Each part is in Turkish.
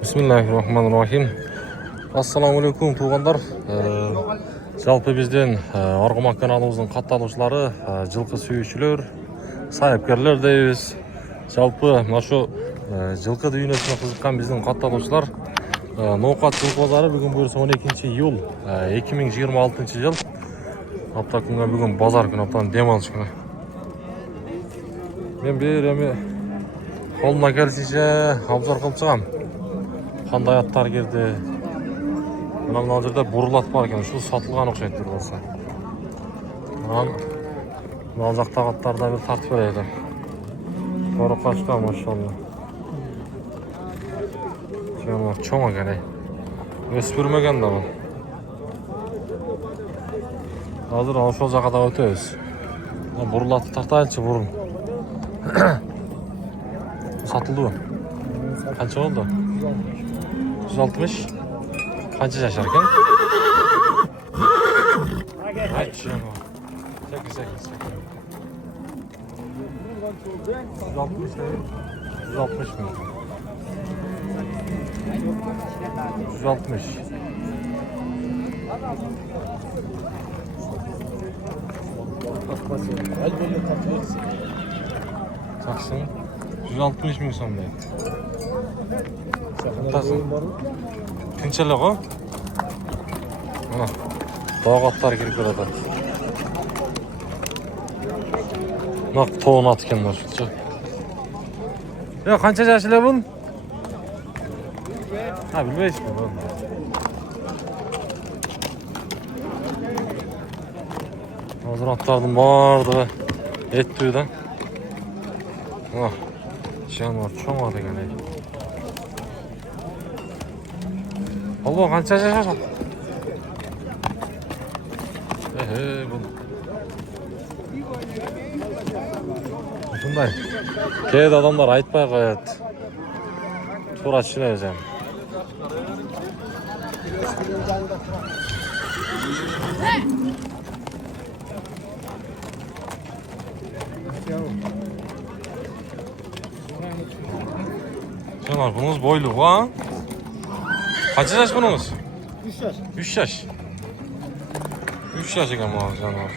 Bismillahirrahmanirrahim. Assalamualaikum туғандар. Жалпы бізден Арғымақ каналымыздың қатталушылары, жылқы сүйүүчүлөр, сайыпкерлер дейбиз. Жалпы машу жылқы дүйнөсүнө кызыккан биздин катталуучулар Ноокат жылкы базары бүгүн буюрса 12 июль 2026 жыл. Апта күнгө бүгүн базар күнү, аптанын дем алыш күнү. Мен бир эми колумдан келишинче обзор кылып чыгам. Кандай аттар кирди. Мына жерде бурулат бар экен, ушул сатылган окшойт болсо. Мына жактагы аттарды бир тартып берели. Корокачка машалла. Жана чоң экен. Өспүрмөгөн да бул. Азыр ошол жака да өтөбүз. Бурулатты тартайлычы бурун. Satıldı. Kaç oldu? 160. Kaç yaşarken? Ay canım. 8. 160 değil. 160 mı? 160. Taksın. 160 bin so'm deydi. Tinchalik o. Mana dog' otlar kirib keladi. Naq to'g'on otganlar shuncha. Ya qancha yashlar bu? Ha, bilmaysizmi bu? Hozir otlarning bordi. Etdi-da. Ha. Canlar çok var gene. Allah kança yaşa. Bu. Şunday. Keyde adamlar aytpay koyat. Tuğra çiğneyeceğim. Canlar bunuz boylu ha? Kaç yaş bunuz? 3 yaş. 3 yaş. 3 yaş ekan bu canlar.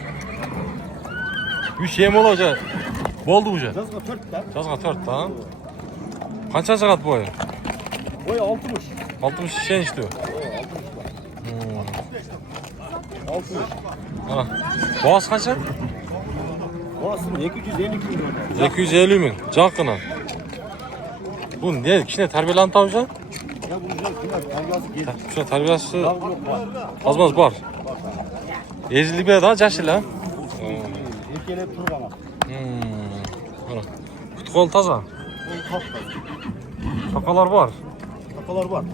3 yem olacak. Boldu bu. Жазға 4 та. Жазға 4 ta. Kaça saat boyu? Boyu 60. 60 şey işte. 60. Ha. Boğaz kaça? Boğazın 250 bin. 250 bin. Cakına. Bu ne? Kişine terbiyelen tavca? Ya bunu terbiyası geldi. Şuna terbiyesi Yok var. azmaz var. Ezili bir daha caşıl ha. Erkelep dur bana. Kol taza. Şakalar var. Şakalar var.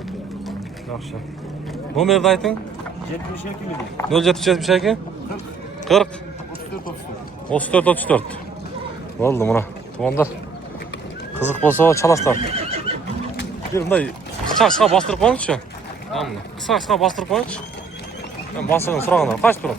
Yaxşı. Nomerde aytın? 72 milyon. 0772 40 34 34. Oldu buna. Tuğanlar. Kızık bolsa çalaslar. Bir bunday kısa bastırıp koyunçu. Tamam mı? Kısa bastırıp koyunçu. Ben bastırın sırağına. Kaç durun?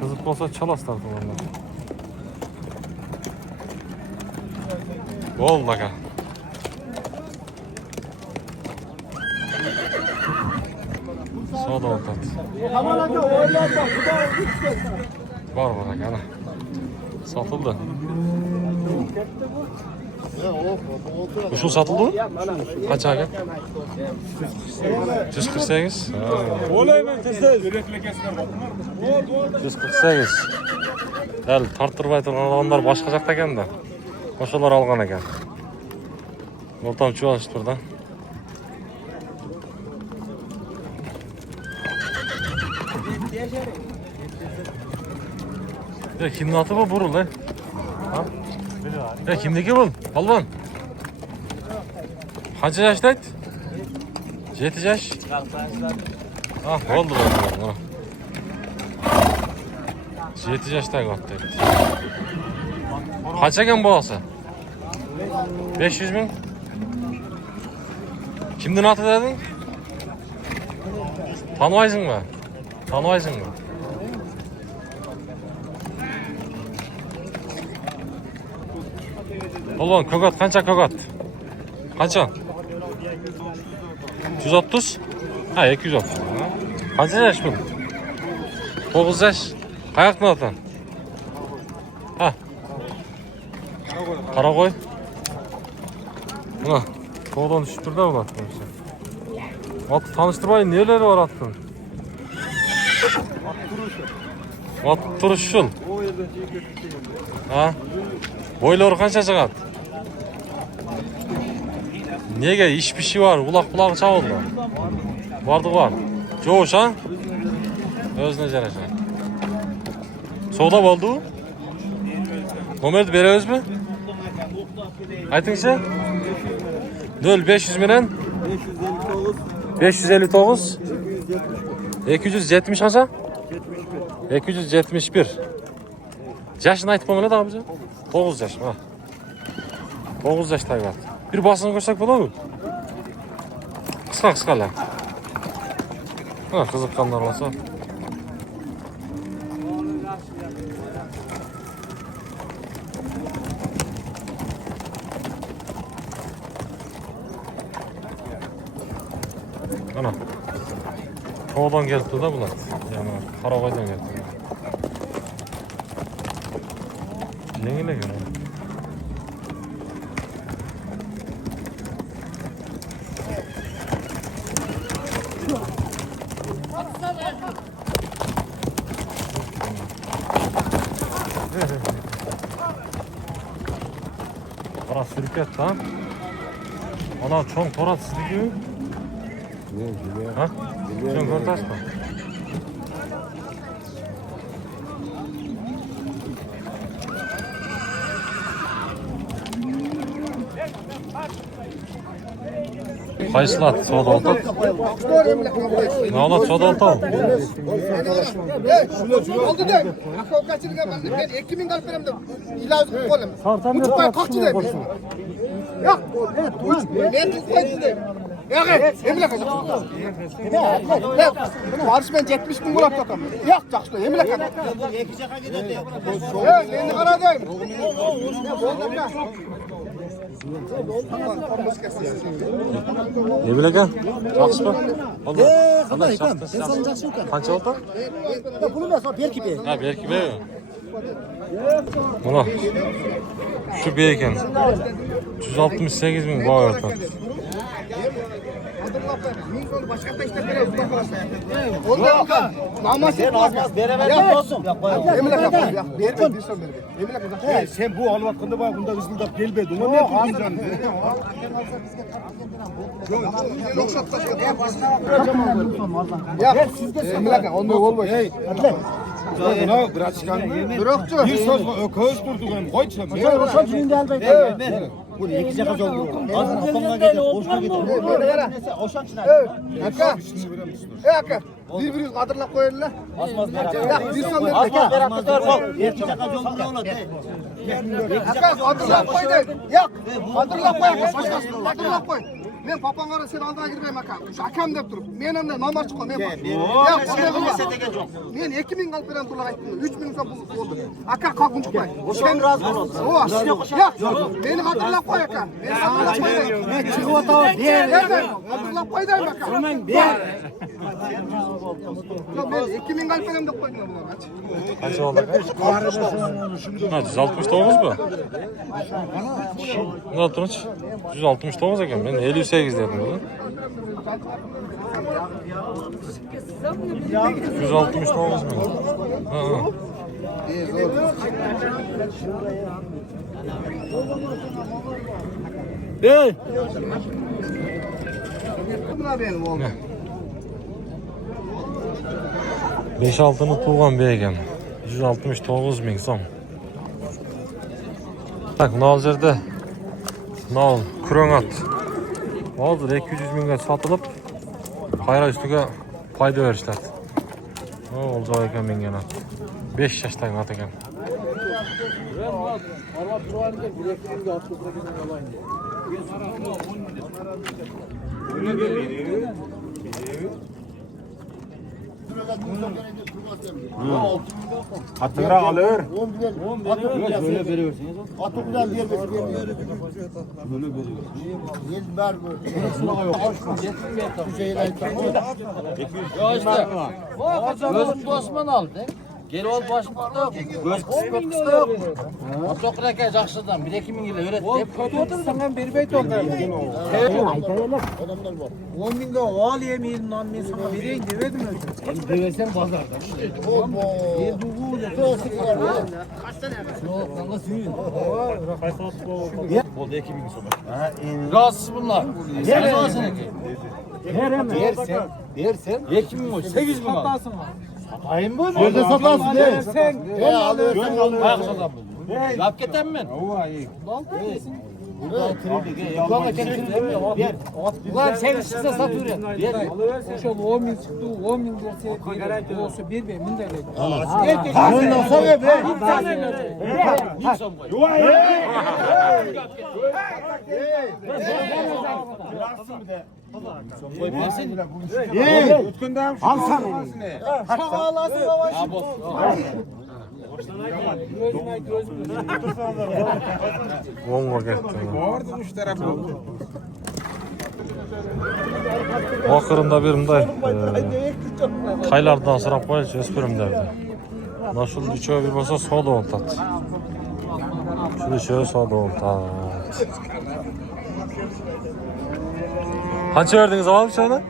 Kızık bolsa çalaslar tuğanlar. Oldu aga. Soda oltat. Var ana. Satıldı. Uşul satıldı mı? Kaç aga? 148. 148. Däl tarttırбай turgan adamlar başka jakta eken da. Oşolar algan eken. Ortam çuvaş turda. Ya kimin atı bu burul ha? Ya kimdeki bu? Balvan. Kaç yaştaydı? 7 yaş. Ah oldu bu. 7 yaştaydı attı. Kaç eken boğası? 500 bin. Kimden atı dedin? Tanıvaysın mı? Tanıvaysın mı? Polvon ko'kat qancha ko'kat? Qancha? 130? Ha 230. Qancha yaş bu? 9 yaş. Qayoqdan atan? Ha. Qarago'y. Mana tog'dan tushib turdi ular. Atı tanıştırmayın, neleri var attın? At turuşul. Ha? Boyları qancha chiqadi? Nega ish pishi var? Quloq chavildi. Vardı var. Jo'sh ha? O'zine jarasha. Savdo bo'ldi? Nomerni berasizmi? Aytingchi? 0500 bilan 559 270 qancha? 271. Yaşını aytib qo'yinglar abici. 9 yaş. Ha. 9 yaş tayvat. Bir basını koysak bo'ladimi? Qisqa-qisqalar. Ha, qiziqqanlar bo'lsa. Ana. Tog'dan kelibdi-da bular. Ya'ni Qarag'oydan kelibdi. Yengil-ekan. Qara sürket ha. Ana cho'ng to'rat sizniki. Ha? Cho'ng ko'rtasizmi? Qaysilar savdo oldi? Navlat savdo oldi. Oldu da. Kaçırga ben 2000 kalp veremdim. İlaç koyalım. Uç koy kaçtı da. Yok. Uç. Ne koydu da. Yok. Emle kaçak. Yok. Varış ben 70 bin kulak tatam. Yok çaktı. Emle kaçak. Yok. Ben karadayım. Ne bilekan? Yaxshi mı? Oldu. Qanday ekan? Inson yaxshi ekan. Qancha oldi? Puli emas, berki be. Ha, berki be. Mana shu be ekan. 168 ming boy o'rta. Başka peşte veriyoruz. Ondan bakalım. Namazı olmaz. Beraber olsun. Emle kaçak. Verme bir son verme. Emle kaçak. Sen bu alvatında bak bunda ızıldap gelmedi. Ona ne yapacaksın? Yok şatla şey. Ya emle kaçak. Onda olmaz. Buna biraz çıkan. Bırakçı. Bir söz öküz durduk hem. Koy sen. O'sha uchun albaydi. Bu ne iki kaç oldu? Az kapanına getir. Boşuna getir. Oşan için. Aka. Aka. Birbiriniz kadırlap koyarlar. Asmaz Ya bir son verme. Asmaz beraktör bol. İki kaç oldu ne olur? Aka kadırlap koy da. Yok. Kadırlap koy. Başkası kadırlap koy. Men papam ara sen aldığa girmeyim aka. Şu akam dep durup. Men onda namaz çıkma men. Ya men 2000 kalp veren turlar ayttım. 3000 son bu oldu. Aka kalkın çıkmay. Oşan razı olsun. Ya beni kadırlap koy aka. Beni kadırlap koy. Men chiqib o'taman. Kadırlap koy da aka. Ya men 2000 kalp veren dep koydum bunlar. Qancha oldi? Ha, 169 mu? Ne yaptınız? 169 ekan. Ben 58 dedim ya. 169 mu? Ha. Bunlar benim oğlum. 5-6'nı tuğan bir ekan. 169 ming so'm. Bak, bu yerda nol kurang at. Hozir 200 mingga sotilib, qayra ustiga foyda berishadi. O joy ekan menga. 5 yoshdan at ekan. Hatıra alır. 10 bilen. Böyle veriyorsunuz. Atı güzel diğer besin vermiyor. Böyle veriyor. Yel ver bu. Şeyler Ya işte. Gözüm Osman aldı. Geri ol başlıkta göz kıskı da yok. Çok reke jakşıdan 1-2 ming ile öğrettim. Otursan bir bey toplar. adamlar var. 10 bin de oğal yemeğin lan ben sana vereyim demedim mi? Dövesen pazarda. Obo. Klasik var ya. Yok kanka suyun. Gazsız bunlar. Sen o seneki. Dersen. 2 ming o 8 bin al. Ayın bu. Nerede satarsın de? Sen. Alıyorsun. Ayak satam bunu. Laf geten ben. Ulan sen size satıyorsun. Şu 10 bin çıktı, 10 bin derse bir olsa bir bey min de dedi. Sen nasıl be? Al sana. Vonga ketdi. Akırında bir mınдай taylardan sırap koyucu öspürümlerdi. Naşul düşöö bir bolsa soda oltat. Şu düşöö soda oltat. Qancha verdingiz aval düşööni?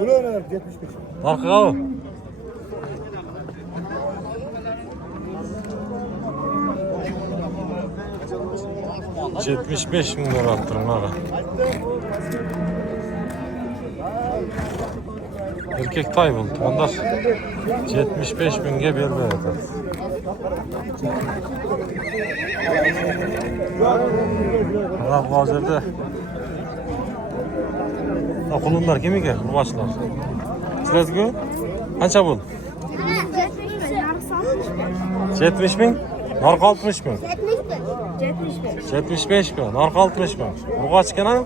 Bunu öner 75. Narxıga mı? $75.000 attırım ağa. Erkek tay buldu. Onlar 75.000'ge belli eder. Ana bu hazırda. Kulunlar kimiga? Urmaçlar. Sizlarga qancha bo'ldi? 70 ming, narx 60 ming. 75 ming, narx 60 ming. Urg'och ekan.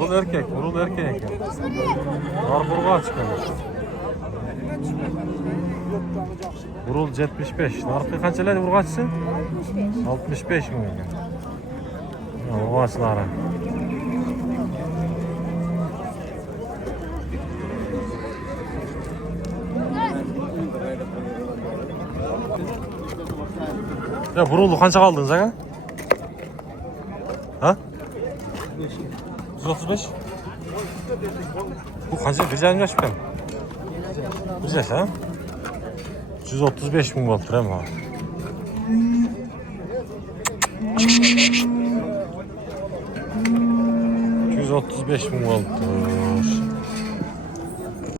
Bu erkek ekan. Narx urg'och ekan. Urul 75. Narxi qanchalar urg'ochsi? 65 ming ekan. Urg'ochlari. Ya buruldu qancha qaldınız aka? Ha? 135. Bu qancha? Bir jarım yaşıp ekan. Bir yaş ha? 135 ming bo'lib turadi ha. 135 ming bo'ldi.